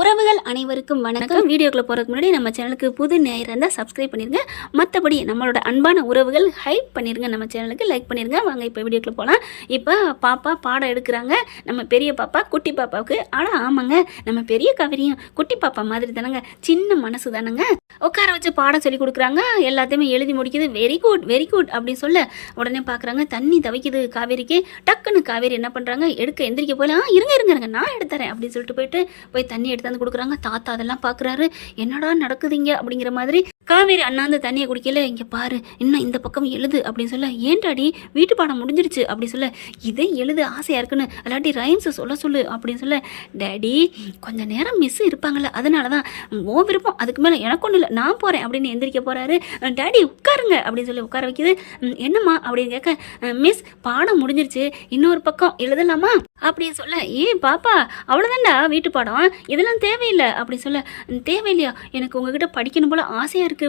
உறவுகள் அனைவருக்கும் வணக்கம். வீடியோக்குள்ள போறதுக்கு முன்னாடி நம்ம சேனலுக்கு புது நேயர் இருந்தால் சப்ஸ்கிரைப் பண்ணிருங்க. மற்றபடி நம்மளோட அன்பான உறவுகள் ஹைப் பண்ணிருங்க, நம்ம சேனலுக்கு லைக் பண்ணிருங்க. வாங்க இப்போ வீடியோக்குள்ள போகலாம். இப்போ பாப்பா பாடம் எடுக்கிறாங்க. நம்ம பெரிய பாப்பா குட்டி பாப்பாவுக்கு. ஆனால் ஆமாங்க, நம்ம பெரிய காவிரியும் குட்டி பாப்பா மாதிரி தானங்க, சின்ன மனசு தானங்க. உட்கார வச்சு பாடம் சொல்லி கொடுக்குறாங்க. எல்லாத்தையுமே எழுதி முடிக்குது. வெரி குட் வெரி குட் அப்படின்னு சொல்ல உடனே பார்க்குறாங்க தண்ணி தவிக்குது காவேரிக்கு. டக்குன்னு காவேரி என்ன பண்ணுறாங்க, எடுக்க எந்திரிக்க போல இருங்க இருங்க இருங்க நான் எடுத்துறேன் அப்படின்னு சொல்லிட்டு போய் தண்ணி எடுத்தாந்து கொடுக்குறாங்க. தாத்தா அதெல்லாம் பார்க்குறாரு. என்னடா நடக்குதுங்க அப்படிங்கிற மாதிரி. காவேரி அண்ணாந்து தண்ணியை குடிக்கல. இங்கே பாரு, இன்னும் இந்த பக்கம் எழுது அப்படின்னு சொல்ல. ஏன்டாடி வீட்டு பாடம் முடிஞ்சிருச்சு அப்படின்னு சொல்ல. இதே எழுது ஆசையாக இருக்குன்னு இல்லாட்டி ரைம்ஸ் சொல்ல சொல்லு அப்படின்னு சொல்ல. டேடி கொஞ்சம் நேரம் மிஸ் இருப்பாங்கள்ல, அதனால தான் ஓ விருப்பம், அதுக்கு மேலே எனக்கு ஒன்றும் இல்லை, நான் போகிறேன் அப்படின்னு எந்திரிக்க போகிறாரு. டேடி உட்காருங்க அப்படின்னு சொல்லி உட்கார வைக்கிது. என்னம்மா அப்படின்னு கேட்க, மிஸ் பாடம் முடிஞ்சிருச்சு, இன்னொரு பக்கம் எழுதலாமா அப்படின்னு சொல்ல. பாப்பா அவ்வளோதான்டா வீட்டு பாடம், இதெல்லாம் தேவையில்லை அப்படின்னு சொல்ல. தேவையில்லையா, எனக்கு உங்ககிட்ட படிக்கணும் போல் ஆசையாக இருக்குது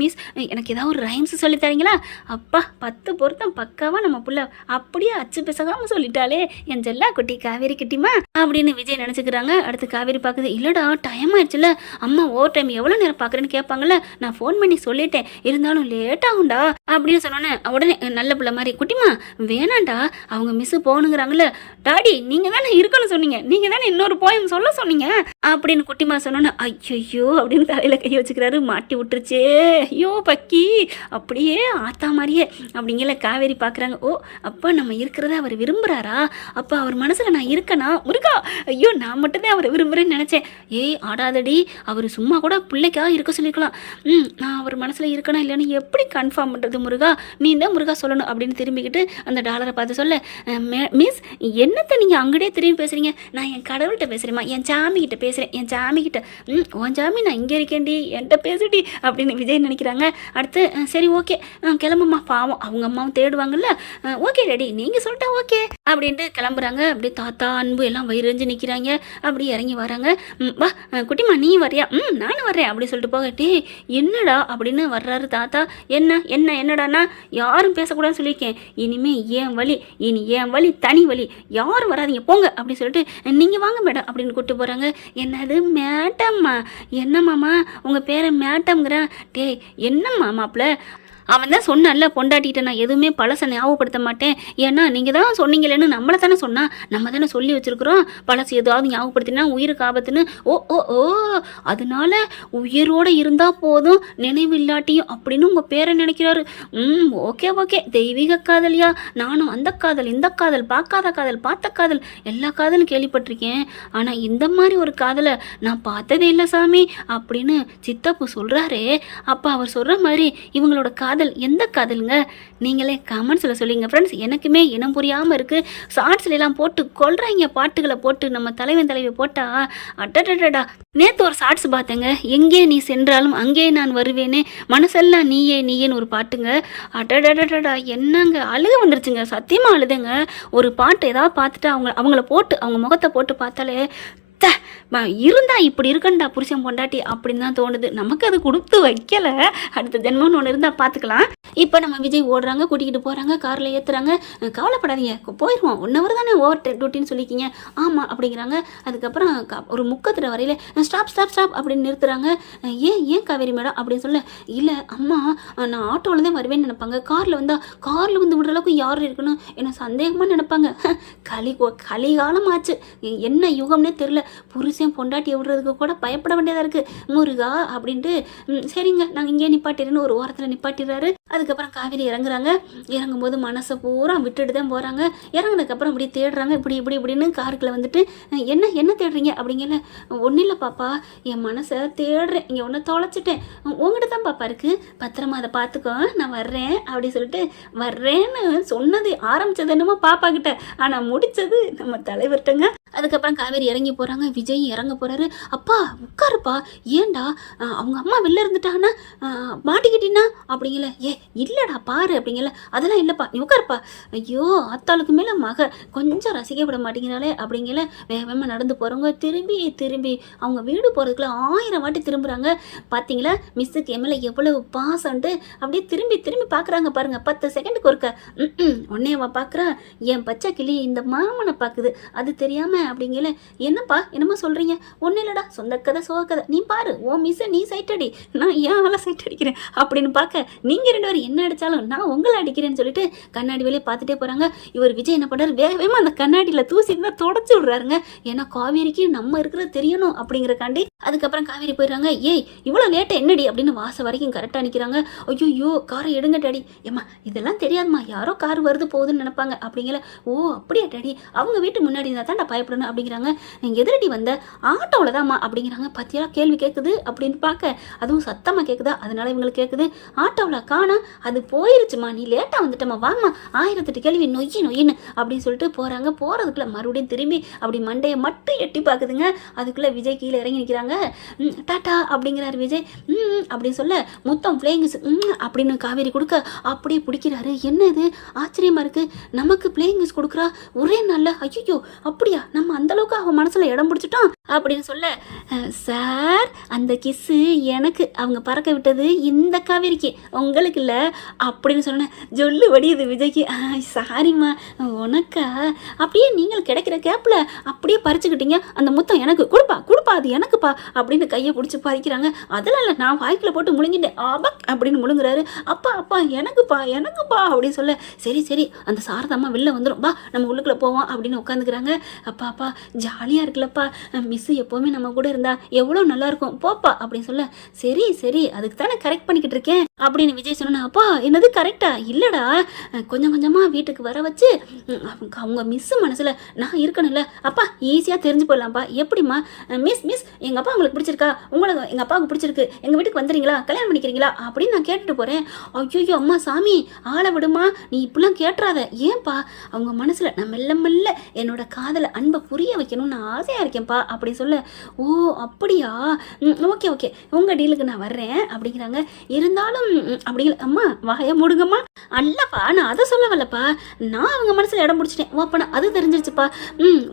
மிஸ், எனக்கு ஏதாவது ஒரு ரைம்ஸ் சொல்லி தரீங்களா? அப்பா 10 பொருத்தம் பக்காவாக நம்ம புள்ள அப்படியே அச்சு பிசகாமல் சொல்லிட்டாலே என் ஜெல்லா குட்டி காவேரி கிட்டிமா அப்படின்னு விஜய் நினச்சிக்கிறாங்க. அடுத்து காவேரி பார்க்குது. இல்லைடா டைம் ஆயிடுச்சுல, அம்மா ஓவர் டைம் எவ்வளோ நேரம் பார்க்குறேன்னு கேட்பாங்கல்ல, நான் ஃபோன் பண்ணி சொல்லிட்டேன், இருந்தாலும் லேட் ஆகும்டா அப்படின்னு சொன்னோன்னே உடனே நல்ல பிள்ளை மாதிரி, குட்டிமா வேணாண்டா அவங்க மிஸ்ஸு போகணுங்கிறாங்கல்ல, டாடி நீங்கள் தானே இருக்கணும்னு சொன்னீங்க, நீங்கள் தானே இன்னொரு போயம் சொல்ல சொன்னீங்க அப்படின்னு குட்டிமா சொன்னோன்னே ஐயோ அப்படின்னு தலையில் கை வச்சுக்கிறாரு. மாட்டி விட்டுருச்சே, ஐயோ பக்கி அப்படியே ஆத்தா மாதிரியே அப்படிங்கிற காவேரி பார்க்குறாங்க. ஓ அப்போ நம்ம இருக்கிறத அவர் விரும்புகிறாரா, அப்போ அவர் மனசில் நான் இருக்கேனா முருகா, ஐயோ நான் மட்டும்தான் அவரை விரும்புகிறேன்னு நினச்சேன். ஆடாதடி, அவர் சும்மா கூட பிள்ளைக்காக இருக்க சொல்லியிருக்கலாம். நான் அவர் மனசில் இருக்கணும் இல்லைன்னு எப்படி கன்ஃபார்ம் பண்ணுறது முருகா, நீ தான் முருகா சொல்லணும் அப்படின்னு திரும்பிக்கிட்டு அந்த டாலரை பார்த்து சொல்ல. மிஸ் என்னத்தை நீங்கள் அங்கேயே திரும்பி பேசுகிறீங்க, நான் என் கடவுள்கிட்ட பேசுகிறேம்மா, என் சாமிக்கிட்ட பேசுகிறேன், என் சாமிக்கிட்ட. உன் சாமி நான் இங்கே இருக்கேன்டி, என்கிட்ட பேசுடி அப்படின்னு விஜய் நினைக்கிறாங்க. அடுத்து சரி ஓகே கிளம்புமா, பாவம் அவங்க அம்மாவும் தேடுவாங்கல்ல, ஓகே டேடி நீங்கள் சொல்லிட்டா ஓகே அப்படின்ட்டு கிளம்புறாங்க. அப்படியே தாத்தா அன்பு எல்லாம் வயிறஞ்சு நிற்கிறாங்க. அப்படி இறங்கி வராங்க. வா குட்டிமா நீ வரியா, நானும் வர்றேன் அப்படி சொல்லிட்டு போகட்டே. என்னடா அப்படின்னு வர்றாரு தாத்தா. என்னடானா யாரும் பேசக்கூடாதுன்னு சொல்லியிருக்கேன், இனிமே ஏன் வழி, இனி ஏன் வழி தனி வழி, யாரும் வராதிங்க போங்க அப்படின்னு சொல்லிட்டு நீங்கள் வாங்க மேடம் அப்படின்னு கூப்பிட்டு போகிறாங்க. என்னது மேட்டம்மா, என்னம்மாம்மா உங்கள் பேரை மேட்டம்ங்கிறேன். டேய் என்னம்மா மாப்பிள்ள, அவன் தான் சொன்னான்ல பொண்டாட்டிகிட்ட நான் எதுவுமே பழசை ஞாபகப்படுத்த மாட்டேன், ஏன்னா நீங்கள் தான் சொன்னீங்களேன்னு நம்மளை தானே சொன்னா, நம்ம தானே சொல்லி வச்சுருக்குறோம் பழசு எதாவது ஞாபகப்படுத்தினா உயிருக்கு ஆபத்துன்னு. ஓ ஓ ஓ அதனால உயிரோடு இருந்தால் போதும் நினைவு இல்லாட்டியும் அப்படின்னு உங்கள் பேரை நினைக்கிறாரு. ஓகே ஓகே தெய்வீக காதலியா, நானும் அந்த காதல் இந்த காதல் பார்க்காத காதல் பார்த்த காதல் எல்லா காதலும் கேள்விப்பட்டிருக்கேன், ஆனால் இந்த மாதிரி ஒரு காதலை நான் பார்த்ததே இல்லை சாமி அப்படின்னு சித்தப்பு சொல்கிறாரே. அப்போ அவர் சொல்கிற மாதிரி இவங்களோட காதல் எந்த காதலுங்க, நீங்களே கமெண்ட்ஸில் சொல்லிங்க ஃப்ரெண்ட்ஸ். எனக்குமே இனம் புரியாமல் இருக்குது. ஷார்ட்ஸ்லாம் போட்டு கொள்றாங்க, பாட்டுகளை போட்டு நம்ம தலைவன் தலைவி போட்டா அட்டடடா. நேற்று ஒரு ஷார்ட்ஸ் பார்த்தேங்க, எங்கே நீ சென்றாலும் அங்கே நான் வருவேனே, மனசெல்லாம் நீயே நீயேன்னு ஒரு பாட்டுங்க. அட்டடடடா என்னங்க அழுக வந்துருச்சுங்க, சத்தியமாக அழுதுங்க. ஒரு பாட்டு ஏதாவது பார்த்துட்டு அவங்கள போட்டு அவங்க முகத்தை போட்டு பார்த்தாலே இருந்தா இப்படி இருக்கண்டா புருஷன் பொண்டாட்டி அப்படின்னு தான் தோணுது. நமக்கு அது கொடுத்து வைக்கல, அடுத்த ஜென்மம்னு ஒன்று இருந்தால் பார்த்துக்கலாம். இப்போ நம்ம விஜய் ஓடுறாங்க, கூட்டிகிட்டு போகிறாங்க, காரில் ஏற்றுறாங்க. கவலைப்படாதீங்க போயிடுவோம், 1 hour தானே ஓவர் டியூட்டின்னு சொல்லிக்கிங்க. ஆமாம் அப்படிங்கிறாங்க. அதுக்கப்புறம் ஒரு முக்கத்துற வரையில் ஸ்டாப் ஸ்டாப் ஸ்டாப் அப்படின்னு நிறுத்துறாங்க. ஏன் காவேரி மேடம் அப்படின்னு சொல்ல. இல்லை அம்மா நான் ஆட்டோவில் தான் வருவேன்னு நினைப்பாங்க, காரில் வந்து விடுற அளவுக்கு யார் இருக்கணும் என்ன சந்தேகமாக நினைப்பாங்க. கலிகாலம் ஆச்சு, என்ன யுகம்னே தெரில, புருஷன் பொண்டாட்டியை விடுறதுக்கு கூட பயப்பட வேண்டியதாக இருக்குது முருகா அப்படின்ட்டு. சரிங்க நாங்கள் இங்கே நிப்பாட்டிடுன்னு ஒரு ஓரத்தில் நிப்பாட்டிடுறாரு. அதுக்கப்புறம் காவேரி இறங்குறாங்க. இறங்கும்போது மனசை பூரா விட்டுட்டு தான் போகிறாங்க. இறங்கினதுக்கப்புறம் இப்படி தேடுறாங்க, இப்படின்னு காருக்குள்ளே வந்துட்டு என்ன தேடுறீங்க அப்படிங்கல. ஒன்றும் இல்லை பாப்பா, என் மனசை தேடுறேன், இங்கே ஒன்று தொலைச்சிட்டேன், உங்கள்கிட்ட தான் பாப்பா இருக்குது, பத்திரமா அதை பார்த்துக்கோ, நான் வர்றேன் அப்படி சொல்லிட்டு வர்றேன்னு சொன்னது ஆரம்பித்தது என்னமோ பாப்பா கிட்ட, ஆனால் முடித்தது நம்ம தலைவர்கிட்டங்க. அதுக்கப்புறம் காவேரி இறங்கி போகிறாங்க. விஜய் இறங்க போகிறாரு. அப்பா உட்காருப்பா, ஏண்டா அவங்க அம்மா வெளில இருந்துட்டாங்கன்னா மாட்டிக்கிட்டீங்கன்னா அப்படிங்கல. இல்லைடா பாரு அப்படிங்கல. அதெல்லாம் இல்லைப்பா நீ உட்காருப்பா. ஐயோ ஆத்தாளுக்கு மேலே மக கொஞ்சம் ரசிக்க விட மாட்டேங்கிறாளே அப்படிங்கல. வேகமாக நடந்து போகிறவங்க திரும்பி அவங்க வீடு போகிறதுக்குள்ள 1000 வாட்டி திரும்புகிறாங்க. பார்த்தீங்களா மிஸ்ஸுக்கு எம்எல்ஏ எவ்வளவு பாசன்ட்டு அப்படியே திரும்பி பார்க்குறாங்க பாருங்க. 10 செகண்டுக்கு ஒருக்க உன்னையவா பார்க்குறா, என் பச்சை கிளி இந்த மாமனை பார்க்குது, அது தெரியாமல் அப்படிங்கல. என்னப்பா என்னமோ சொல்கிறீங்க? ஒன்றும் இல்லைடா, சொந்த கதை சோக கதை. நீ பாரு, ஓ மிஸ்ஸை நீ சைட் அடி, நான் ஏன் ஆளை சைட் அடிக்கிறேன் அப்படின்னு பார்க்க, நீங்கள் 2 பேரும் என்ன அடித்தாலும் நான் உங்களை அடிக்கிறேன்னு சொல்லிட்டு கண்ணாடி வெளியே பார்த்துட்டே போகிறாங்க. இவர் விஜய் என்ன பண்ணுறாரு, வேக வேகமாக அந்த கண்ணாடியில் தூசி இருந்தால் தொடச்சி விட்றாருங்க. ஏன்னா காவேரிக்கு நம்ம இருக்கிறது தெரியணும் அப்படிங்கிறக்காண்டி. அதுக்கப்புறம் காவேரி போயிடுறாங்க. ஏய் இவ்வளோ லேட்டாக என்னடி அப்படின்னு வாசல் வரைக்கும் கரெக்டாக நிற்கிறாங்க. ஐயோ காரை எடுங்க டாடி. ஏம்மா இதெல்லாம் தெரியாதுமா, யாரோ கார் வருது போகுதுன்னு நினைப்பாங்க அப்படிங்கிற. ஓ அப்படியா டாடி, அவங்க வீட்டு முன்னாடி இருந்தால் தான் பயப்படணும் அப்படிங்கிறாங்க. எதிரடி வந்த ஆட்டோவில் தான்மா அப்படிங்கிறாங்க. பத்தியா கேள்வி கேட்குது அப்படின்னு பார்க்க, அதுவும் சத்தமாக கேட்குதா, அதனால இவங்களுக்கு கேட்குது. ஆட்டோவில் காணா, அது போயிருச்சுமா, நீ லேட்டாக வந்துட்டம்மா, வாங்கம்மா, 1008 கேள்வி நொய்யின்னு அப்படின்னு சொல்லிட்டு போகிறாங்க. போகிறதுக்குள்ள மறுபடியும் திரும்பி அப்படி மண்டையை மட்டும் எட்டி பார்க்குதுங்க. அதுக்குள்ளே விஜய் கீழே இறங்கி நிற்கிறாங்க. டாட்டா அப்படிங்கிறாரு விஜய். அப்படின்னு சொல்ல மொத்தம் பிளேயிங்ஸ் அப்படின்னு காவேரி கொடுக்க அப்படியே பிடிக்கிறாரு. என்ன இது ஆச்சரியமாக இருக்குது, நமக்கு பிளேயிங்ஸ் கொடுக்குறா ஒரே நாளில். ஐயோ அப்படியா, நம்ம அந்தளவுக்கு அவன் மனசில் இடம் பிடிச்சிட்டோம் அப்படின்னு சொல்ல, சார் அந்த கிஸ்ஸு எனக்கு அவங்க பறக்க விட்டது இந்த காவேரிக்கு, உங்களுக்கு இல்லை அப்படின்னு சொன்னேன். ஜொல்லு வடியுது விஜய்க்கு. சாரிம்மா உனக்கா, அப்படியே நீங்கள் கிடைக்கிற கேப்பில் அப்படியே பறிச்சுக்கிட்டீங்க, அந்த முத்தம் எனக்கு கொடுப்பா அது எனக்குப்பா அப்படின்னு கையை பிடிச்சி பறிக்கிறாங்க. அதெல்லாம் இல்லை, நான் வாய்க்கில் போட்டு முழுங்கிட்டேன் ஆபக் அப்படின்னு முழுங்குறாரு. அப்பா எனக்குப்பா அப்படின்னு சொல்ல, சரி அந்த சாரதாம்மா வெளில வந்துடும், வா நம்ம உள்ளுக்குள்ளே போவோம் அப்படின்னு உட்காந்துக்கிறாங்க. அப்பா ஜாலியாக இருக்குல்லப்பா, மிஸ்ஸு எப்போவுமே நம்ம கூட இருந்தா எவ்வளோ நல்லாயிருக்கும் போப்பா அப்படின்னு சொல்ல, சரி அதுக்கு தானே கரெக்ட் பண்ணிக்கிட்டு இருக்கேன் அப்படின்னு விஜய் சொன்னா. அப்பா என்னது கரெக்டா? இல்லைடா, கொஞ்சம் கொஞ்சமாக வீட்டுக்கு வர வச்சு அவங்க மிஸ்ஸு மனசில் நான் இருக்கணும்ல. அப்பா ஈஸியாக தெரிஞ்சு போடலாம்ப்பா. எப்படிம்மா மிஸ் எங்கள் அப்பா உங்களுக்கு பிடிச்சிருக்கா, உங்களுக்கு எங்கள் அப்பாவுக்கு பிடிச்சிருக்கு, எங்கள் வீட்டுக்கு வந்துடுறீங்களா, கல்யாணம் பண்ணிக்கிறீங்களா அப்படின்னு நான் கேட்டுட்டு போகிறேன். ஐயோ அம்மா சாமி ஆளை விடுமா, நீ இப்படிலாம் கேட்டுறாத. ஏன்பா அவங்க மனசில் நான் மெல்ல என்னோட காதலை அன்பை புரிய வைக்கணும்னு நான் ஆசையாக இருக்கேன்ப்பா அப்படி சொல்ல, ஓ அப்படியா, ஓகே உங்கள் டீலுக்கு நான் வர்றேன் அப்படிங்கிறாங்க. இருந்தாலும் அப்படிங்கிற, அம்மா வாய மூடுங்கம்மா. அல்லப்பா நான் அதை சொல்ல வரலப்பா, நான் அவங்க மனசில் இடம் பிடிச்சிட்டேன். ஓப்பனா அது தெரிஞ்சிருச்சுப்பா.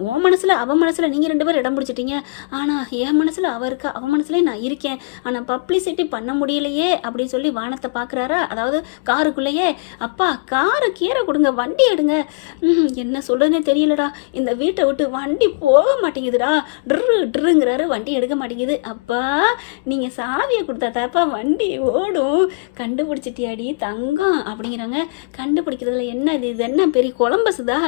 உன் மனசில் அவன் மனசில் நீங்கள் 2 பேரும் இடம் பிடிச்சிட்டீங்க. ஆனால் என் மனசில் அவள் இருக்கா, அவன் மனசுலேயே நான் இருக்கேன். ஆனால் பப்ளிசிட்டி பண்ண முடியலையே அப்படின்னு சொல்லி வானத்தை பார்க்குறாரா, அதாவது காருக்குள்ளேயே. அப்பா காரை கீரை கொடுங்க, வண்டி எடுங்க. என்ன சொல்கிறதுனே தெரியலடா, இந்த வீட்டை விட்டு வண்டி போக மாட்டேங்குதுடா, ட்ருங்கிறாரு, வண்டி எடுக்க மாட்டேங்குது. அப்பா நீங்கள் சாவியை கொடுத்தா தாப்பா வண்டி ஓடும், கண்டுபிடிச்சிட்டியாடி தங்கம் அப்படிங்கிறாங்க. கண்டுபிடிக்கிறதுல என்ன இது என்ன பெரிய குழம்பசுதா,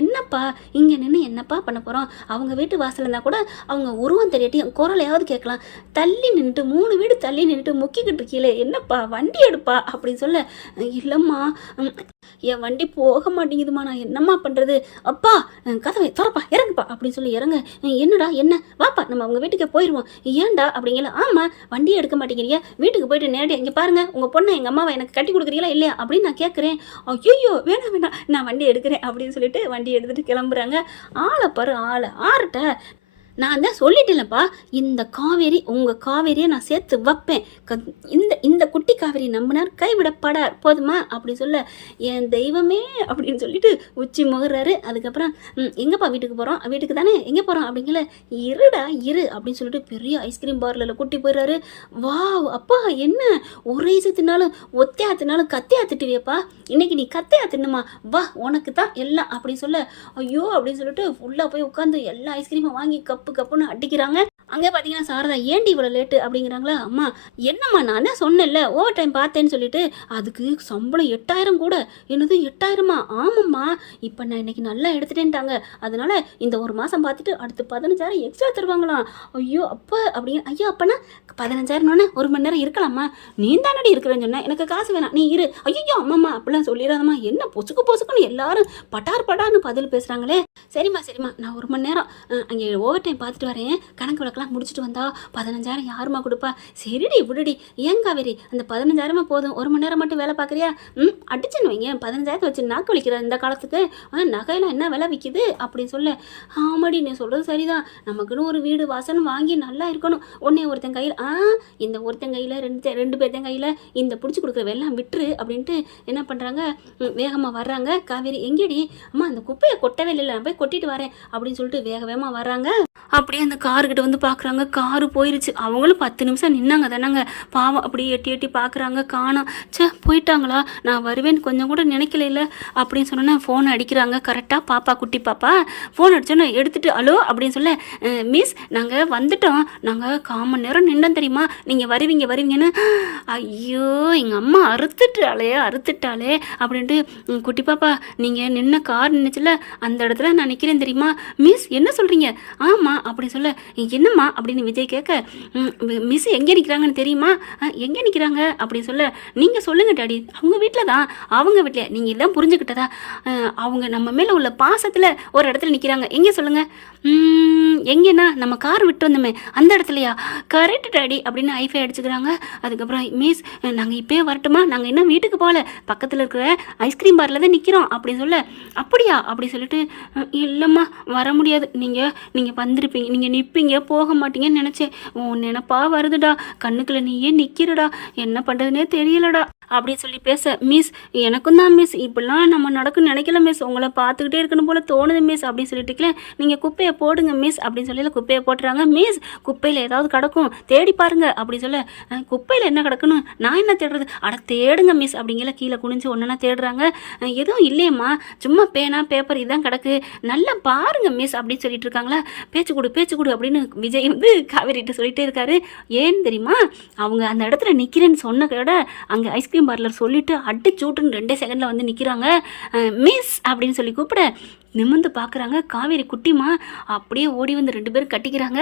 என்னப்பா இங்கே நின்று என்னப்பா பண்ண போகிறோம், அவங்க வீட்டு வாசல் இருந்தால் கூட அவங்க உருவம் தெரியட்டி குரலையாவது கேட்கலாம். தள்ளி நின்றுட்டு 3 வீடு தள்ளி நின்றுட்டு முக்கிக்கிட்டு இருக்கீங்களே, என்னப்பா வண்டி எடுப்பா அப்படின்னு சொல்ல, இல்லைம்மா என் வண்டி போக மாட்டேங்குதுமா, நான் என்னம்மா பண்ணுறது. அப்பா கதவை திறப்பா, இறங்குப்பா அப்படின்னு சொல்லி இறங்க. என்னடா என்ன, வாப்பா நம்ம அவங்க வீட்டுக்கே போயிடுவோம். ஏன்டா அப்படிங்கல. ஆமாம் வண்டி எடுக்க மாட்டேங்கிறீங்க, வீட்டுக்கு போயிட்டு நேரடியாக இங்கே பாருங்கள் உங்கள் பொண்ணை எங்கள் அம்மாவை எனக்கு கட்டி கொடுக்குறீங்களா இல்லையா அப்படின்னு நான் கேட்குறேன். ஐயோ வேணாம் நான் வண்டி எடுக்கிறேன் அப்படின்னு சொல்லிட்டு வண்டி எடுத்துகிட்டு கிளம்புறாங்க. ஆளை பாரு ஆறட்ட, நான் தான் சொல்லிட்டேன்லப்பா, இந்த காவேரி உங்கள் காவேரியை நான் சேர்த்து வைப்பேன், இந்த குட்டி காவேரி நம்பினார் கைவிடப்படார் போதுமா அப்படி சொல்ல, என் தெய்வமே அப்படின்னு சொல்லிட்டு உச்சி முகர்றாரு. அதுக்கப்புறம் எங்கப்பா வீட்டுக்கு போகிறோம், வீட்டுக்கு தானே எங்கே போகிறோம் அப்படிங்கல. இரு அப்படின்னு சொல்லிட்டு பெரிய ஐஸ்கிரீம் பார்லரில் கூட்டி போயிடுறாரு. வா அப்பா என்ன ஒரு ஐஸு தின்னாலும் ஒத்தையா தின்னாலும் கத்தையா திட்டுவியப்பா, இன்னைக்கு நீ கத்தையா தின்னுமா, வா உனக்கு தான் எல்லாம் அப்படின்னு சொல்ல, ஐயோ அப்படின்னு சொல்லிட்டு ஃபுல்லாக போய் உட்காந்து எல்லா ஐஸ்கிரீமை வாங்கி கப்புன்னு அடிக்கிறாங்க. அங்கே பார்த்தீங்கன்னா சாரதா ஏண்டி இவ்வளோ லேட்டு அப்படிங்கிறாங்களா. அம்மா என்னம்மா நான் தான் சொன்னேன்ல ஓவர் டைம் பார்த்தேன்னு சொல்லிட்டு, அதுக்கு சம்பளம் 8000 கூட. என்னது 8000மா? ஆமாம்மா, இப்போ நான் இன்னைக்கு நல்லா எடுத்துட்டேன்ட்டாங்க, அதனால இந்த ஒரு மாதம் பார்த்துட்டு அடுத்து 15000 எக்ஸ்ட்ரா தருவாங்களாம். ஐயோ அப்போ அப்படிங்க. ஐயோ அப்போனா 15000 1 மணி நேரம் இருக்கலாமா, நீ தானடி இருக்கிறேன்னு சொன்னேன், எனக்கு காசு வேணாம் நீ இரு. ஐயோ அம்மாம்மா அப்படிலாம் சொல்லிடாதம்மா, என்ன பொசுக்குன்னு எல்லாரும் பட்டார்னு பதில் பேசுகிறாங்களே. சரிம்மா நான் 1 மணி நேரம் அங்கே ஓவர் டைம் பார்த்துட்டு வரேன், கணக்கு வழக்கெல்லாம் முடிச்சுட்டு வந்தா 15000 யாருமா கொடுப்பா. சரிடி விடுடி, ஏன் காவேரி அந்த 15000 போதும், 1 மணி நேரம் மட்டும் வேலை பார்க்குறியா, அடிச்சுன்னு வைங்க, 15000 வச்சு நாக்கு வலிக்கிற இந்த காலத்துக்கு நகையெல்லாம் என்ன விலை விற்கிது அப்படின்னு சொல்ல, ஆமாடி நீ சொல்கிறது சரிதான், நமக்குன்னு ஒரு வீடு வாசல் வாங்கி நல்லா இருக்கணும். உடனே ஒருத்தன் கையில் இந்த ஒருத்தன் கையில் ரெண்டு பேர்த்தன் கையில் இந்த பிடிச்சி கொடுக்குற வெள்ளம் விட்டுரு அப்படின்ட்டு என்ன பண்ணுறாங்க, வேகமாக வர்றாங்க. காவேரி எங்கேடி, அம்மா அந்த குப்பையை கொட்டவே இல்லை, நான் போய் கொட்டிட்டு வரேன் அப்படின்னு சொல்லிட்டு வேகமாக வர்றாங்க. அப்படியே அந்த காருக்கிட்ட வந்து பார்க்குறாங்க, காரு போயிருச்சு. அவங்களும் 10 நிமிஷம் நின்னாங்க தானங்க. பாவம் அப்படியே எட்டி எட்டி பார்க்குறாங்க, காணோம். ச்சே போயிட்டாங்களா, நான் வருவேன்னு கொஞ்சம் கூட நினைக்கல அப்படின்னு சொன்னோன்னே ஃபோன் அடிக்கிறாங்க. கரெக்டாக பாப்பா, குட்டி பாப்பா ஃபோன் அடிச்சோன்னே எடுத்துட்டு ஹலோ அப்படின்னு சொல்ல, மிஸ் நாங்கள் வந்துட்டோம், நாங்கள் 1/4 மணி நேரம் நின்றோம் தெரியுமா, நீங்கள் வருவீங்கன்னு. ஐயோ எங்கள் அம்மா அறுத்துட்டாளே அப்படின்ட்டு, குட்டி பாப்பா நீங்கள் நின்ன கார் நின்றுச்சுல அந்த இடத்துல நான் நிற்கிறேன் தெரியுமா. மிஸ் என்ன சொல்கிறீங்க? ஆமாம் அப்படி சொல்ல, என்னம்மா அப்படின்னு விஜய் கேட்க, மிஸ் எங்கே நிற்கிறாங்கன்னு தெரியுமா. எங்கே நிற்கிறாங்க அப்படி சொல்ல, நீங்கள் சொல்லுங்கள் டாடி, அவங்க வீட்டில் தான். அவங்க வீட்டில் நீங்கள் எல்லாம் புரிஞ்சுக்கிட்டதா, அவங்க நம்ம மேலே உள்ள பாசத்தில் ஒரு இடத்துல நிற்கிறாங்க. எங்கே சொல்லுங்கள். எங்கேண்ணா நம்ம கார் விட்டு வந்தோமே அந்த இடத்துலையா. கரெக்ட் டாடி அப்படின்னு ஐஃபை அடிச்சுக்கிறாங்க. அதுக்கப்புறம் மிஸ் நாங்கள் இப்போயே வரட்டுமா, நாங்கள் இன்னும் வீட்டுக்கு போகல, பக்கத்தில் இருக்கிற ஐஸ்கிரீம் பாரில் தான் நிற்கிறோம் அப்படின்னு சொல்ல, அப்படியா அப்படி சொல்லிட்டு, இல்லைம்மா வர முடியாது, நீங்கள் வந்திருப்பீங்க, நீங்கள் நிற்பீங்க போக மாட்டீங்கன்னு நினச்சேன். உன் நினப்பா வருதுடா, கண்ணுக்குள்ள நீயே நிற்கிறடா, என்ன பண்ணுறதுனே தெரியலடா அப்படின்னு சொல்லி பேச, மிஸ் எனக்கும் தான் மிஸ், இப்படிலாம் நம்ம நடக்குன்னு நினைக்கல மிஸ், உங்களை பார்த்துக்கிட்டே இருக்கணும் போல் தோணுது மிஸ் அப்படின்னு சொல்லிட்டுக்கல, நீங்கள் குப்பையை போடுங்க மிஸ் அப்படின்னு சொல்லி குப்பையை போட்டுறாங்க. மிஸ் குப்பையில் ஏதாவது கிடக்கும் தேடி பாருங்க அப்படி சொல்ல, குப்பையில் என்ன கிடக்குன்னு நான் என்ன தேடுறது, அட தேடுங்க மிஸ் அப்படிங்கிற கீழே குனிஞ்சு ஒன்றா தேடுறாங்க. எதுவும் இல்லையம்மா, சும்மா பேனா பேப்பர் இதான் கிடக்கு, நல்லா பாருங்க மிஸ் அப்படின்னு சொல்லிட்டு இருக்காங்களா. பேச்சு கொடு அப்படின்னு விஜய் வந்து காவேரிட்ட சொல்லிட்டே இருக்காரு. ஏன்னு தெரியுமா, அவங்க அந்த இடத்துல நிற்கிறேன்னு சொன்ன கூட அங்கே ஐஸ்கிரீம் பார்லர் சொல்லிட்டு அடிச்சு விட்டுன்னு 2 செகண்டில் வந்து நிற்கிறாங்க. மிஸ் அப்படின்னு சொல்லி கூப்பிட நிமிர்ந்து பார்க்குறாங்க. காவேரி குட்டிமா அப்படியே ஓடி வந்து 2 பேரும் கட்டிக்கிறாங்க.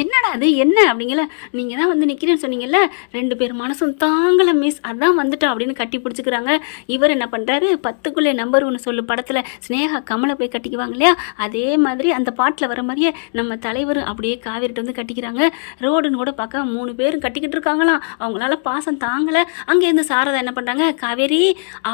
என்னடா அது என்ன அப்படிங்கல, நீங்கள் தான் வந்து நிற்கிறேன்னு சொன்னீங்கல்ல, 2 பேர் மனசும் தாங்கலை மிஸ், அதான் வந்துட்டோம் அப்படின்னு கட்டி பிடிச்சிக்கிறாங்க. இவர் என்ன பண்ணுறாரு, 10க்குள்ளே நம்பர் 1 சொல்லு படத்தில் ஸ்னேகா கமலை போய் கட்டிக்குவாங்க இல்லையா, அதே மாதிரி அந்த பாட்டில் வர மாதிரியே நம்ம தலைவர் அப்படியே காவேரிட்ட வந்து கட்டிக்கிறாங்க. ரோடுன்னு கூட பார்க்க 3 பேரும் கட்டிக்கிட்டு இருக்காங்களாம். அவங்களால பாசம் தாங்கலை. அங்கேருந்து சாரதா என்ன பண்ணுறாங்க, காவேரி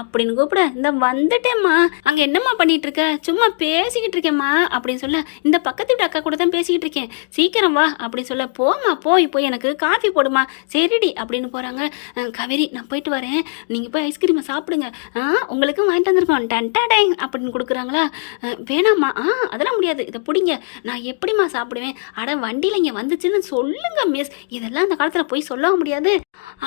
அப்படின்னு கூப்பிட, இந்த வந்துட்டேம்மா, அங்கே என்னம்மா பண்ணிட்டு இருக்க, சும்மா பேசிக்கிட்டு இருக்கேம்மா அப்படின்னு சொல்ல, இந்த பக்கத்து வீட்டு அக்கா கூட தான் பேசிக்கிட்டு இருக்கேன், சீக்கிரம் வா அப்படின்னு சொல்ல, போம்மா போய் எனக்கு காஃபி போடுமா. சரிடி அப்படின்னு போகிறாங்க. காவேரி நான் போயிட்டு வரேன், நீங்கள் போய் ஐஸ்கிரீமை சாப்பிடுங்க, உங்களுக்கும் வாங்கிட்டு வந்திருக்கோம் டன்டாடே அப்படின்னு கொடுக்குறாங்களா. வேணாம்மா, அதெல்லாம் முடியாது, இதை பிடிங்க, நான் எப்படிம்மா சாப்பிடுவேன், அட வண்டியில் இங்கே வந்துச்சுன்னு சொல்லுங்க மிஸ், இதெல்லாம் அந்த காலத்தில் போய் சொல்ல முடியாது.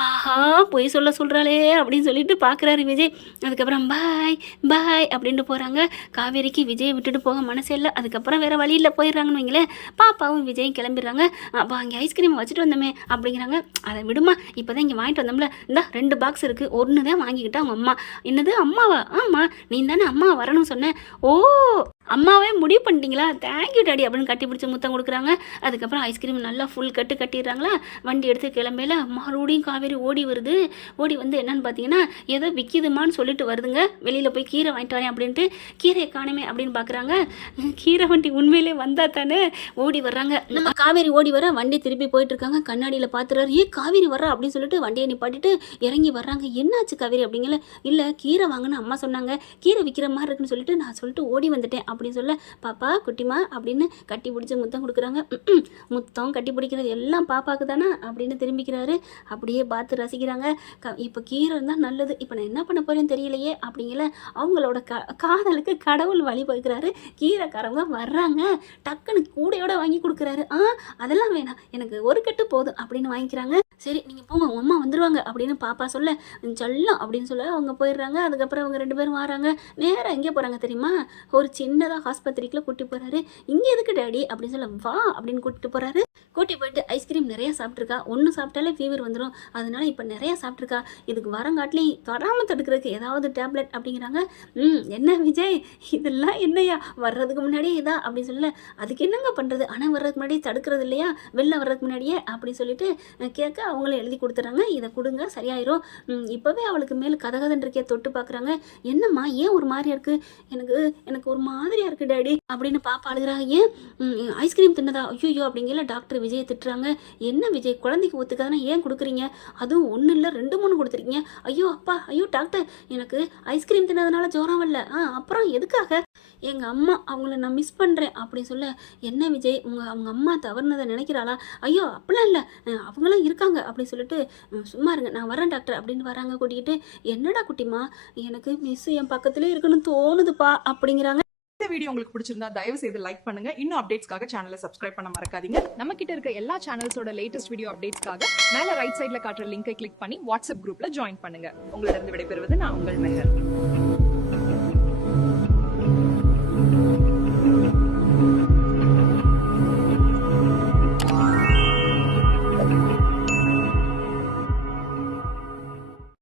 ஆஹா போய் சொல்கிறாளே அப்படின்னு சொல்லிட்டு பார்க்குறாரு விஜய். அதுக்கப்புறம் பாய் அப்படின்ட்டு போகிறாங்க. காவேரிக்கு விஜயை விட்டுட்டு போக மனசே இல்லை. அதுக்கப்புறம் வேறு வழியில் போயிடுறாங்கன்னு வைங்களேன். பாப்பாவும் விஜயும் கிளம்பிடுறாங்க. அப்போ அங்கே ஐஸ்கிரீம் வச்சுட்டு வந்தோமே அப்படிங்கிறாங்க. அதை விடுமா, இப்போ தான் இங்கே வாங்கிட்டு வந்தோம்ல, இந்த 2 பாக்ஸ் இருக்குது, 1 தான் வாங்கிக்கிட்டா அவங்க அம்மா. என்னது அம்மாவா? ஆமாம் நீ தானே அம்மா வரணும்னு சொன்னேன். ஓ அம்மாவே முடிவு பண்ணிட்டீங்களா, தேங்க்யூ டாடி அப்படின்னு கட்டி பிடிச்சி முத்தம் கொடுக்குறாங்க. அதுக்கப்புறம் ஐஸ்கிரீம் நல்லா ஃபுல் கட்டிடுறாங்களா. வண்டி எடுத்து கிளம்பையில மறுபடியும் காவேரி ஓடி வருது. ஓடி வந்து என்னன்னு பார்த்தீங்கன்னா, ஏதோ விற்கிதுமான்னு சொல்லிட்டு வருதுங்க. வெளியில் போய் கீரை வாங்கிட்டு வரேன் அப்படின்ட்டு, கீரையை காணுமே அப்படின்னு பார்க்குறாங்க. கீரை வண்டி உண்மையிலே வந்தா தானே ஓடி வர்றாங்க. நம்ம காவேரி ஓடி வர வண்டி திருப்பி போயிட்டு இருக்காங்க. கண்ணாடியில் பார்த்துறாரு, காவேரி வர்றா அப்படின்னு சொல்லிட்டு வண்டியை நிப்பாட்டிட்டு இறங்கி வர்றாங்க. என்னாச்சு காவேரி அப்படிங்கல, இல்லை கீரை வாங்கன்னு அம்மா சொன்னாங்க, கீரை விற்கிற மாதிரி இருக்குன்னு சொல்லிட்டு நான் சொல்லிட்டு ஓடி வந்துட்டேன் அப்படின்னு சொல்ல, பாப்பா குட்டிமா அப்படின்னு கட்டி பிடிச்சி முத்தம் கொடுக்குறாங்க. முத்தம் கட்டி பிடிக்கிறது எல்லாம் பாப்பாவுக்கு தானே அப்படின்னு திரும்பிக்கிறாரு. அப்படியே பார்த்து ரசிக்கிறாங்க. இப்போ கீரை இருந்தால் நல்லது, இப்போ நான் என்ன பண்ண போறேன்னு தெரியலையே அப்படிங்கல அவங்களோட காதலுக்கு கடவுள் வழி போய்க்கிறாரு. கீரைக்காரவங்க வர்றாங்க, டக்குன்னு கூடையோட வாங்கி கொடுக்குறாரு. அதெல்லாம் வேணாம், எனக்கு ஒரு கட்டு போதும் அப்படின்னு வாங்கிக்கிறாங்க. சரி நீங்கள் போங்க, உங்கள் அம்மா வந்துடுவாங்க அப்படின்னு பாப்பா சொல்ல, செல்லம் அப்படின்னு சொல்ல அவங்க போயிடுறாங்க. அதுக்கப்புறம் அவங்க 2 பேரும் வராங்க. நேராக எங்கே போகிறாங்க தெரியுமா, ஒரு சின்னதாக ஆஸ்பத்திரிக்குள்ள கூட்டி போகிறாரு. இங்கே எதுக்கு டாடி அப்படின்னு சொல்ல, வா அப்படின்னு கூட்டிட்டு போகிறாரு. கூட்டி போயிட்டு ஐஸ்கிரீம் நிறையா சாப்பிட்ருக்கா, 1 சாப்பிட்டாலே ஃபீவர் வந்துடும், அதனால இப்போ நிறையா சாப்பிட்ருக்கா, இதுக்கு வரங்காட்டிலையும் வராமல் தடுக்கிறதுக்கு ஏதாவது டேப்லெட் அப்படிங்கிறாங்க. என்ன விஜய் இதெல்லாம் என்னையா, வர்றதுக்கு முன்னாடியே இதா அப்படின்னு சொல்ல, அதுக்கு என்னங்க பண்ணுறது, ஆனால் வர்றதுக்கு முன்னாடியே தடுக்கிறது இல்லையா, வெளில வர்றதுக்கு முன்னாடியே அப்படின்னு சொல்லிட்டு கேட்க அவங்களும் எழுதி கொடுத்துறாங்க. இதை கொடுங்க சரியாயிரும். இப்போவே அவளுக்கு மேலே கதகதன் இருக்கே தொட்டு பார்க்குறாங்க. என்னம்மா ஏன் ஒரு மாதிரியா இருக்குது, எனக்கு ஒரு மாதிரியா இருக்குது டாடி அப்படின்னு பாப்பா அழுகிறாங்க. ஏன் ஐஸ்கிரீம் தின்னதா, ஐயோ அப்படிங்கல டாக்டர் விஜயை திட்டுறாங்க. என்ன விஜய் குழந்தைக்கு ஒத்துக்காதானே ஏன் கொடுக்குறீங்க, அதுவும் 1 இல்லை 2 3 கொடுத்துருக்கீங்க. ஐயோ அப்பா, ஐயோ டாக்டர் எனக்கு ஐஸ்கிரீம் தின்னதுனால ஜோரம் வரல, அப்புறம் எதுக்காக, எங்கள் அம்மா அவங்கள நான் மிஸ் பண்ணுறேன் அப்படின்னு சொல்ல, என்ன விஜய் அவங்க அம்மா தவறுனதை நினைக்கிறாளா, ஐயோ அப்படிலாம் இல்லை அவங்களாம் இருக்காங்க அப்படின்னு சொல்லிட்டு, சும்மா இருங்க நான் வரேன் டாக்டர் அப்படின்னு வராங்க. கூட்டிக்கிட்டு, என்னடா குட்டிமா எனக்கு மிஸ் என் பக்கத்துலேயே இருக்கணும்னு தோணுதுப்பா அப்படிங்கிறாங்க. இந்த வீடியோ உங்களுக்கு பிடிச்சிருந்தா தயவு செய்து லைக் பண்ணுங்க. இன்னும் அப்டேட்ஸ்க்காக சேனலை சப்ஸ்கிரைப் பண்ண மறக்காதீங்க. நம்ம கிட்ட இருக்க எல்லா சேனல்ஸோட லேட்டஸ்ட் வீடியோ அப்டேட்ஸ்க்காக மேல ரைட் சைடுல காட்டுற லிங்கை கிளிக் பண்ணி வாட்ஸ்அப் குரூப்ல ஜாயின் பண்ணுங்க. உங்களிடம் விடைபெறுவது நான் உங்கள் மெஹர்.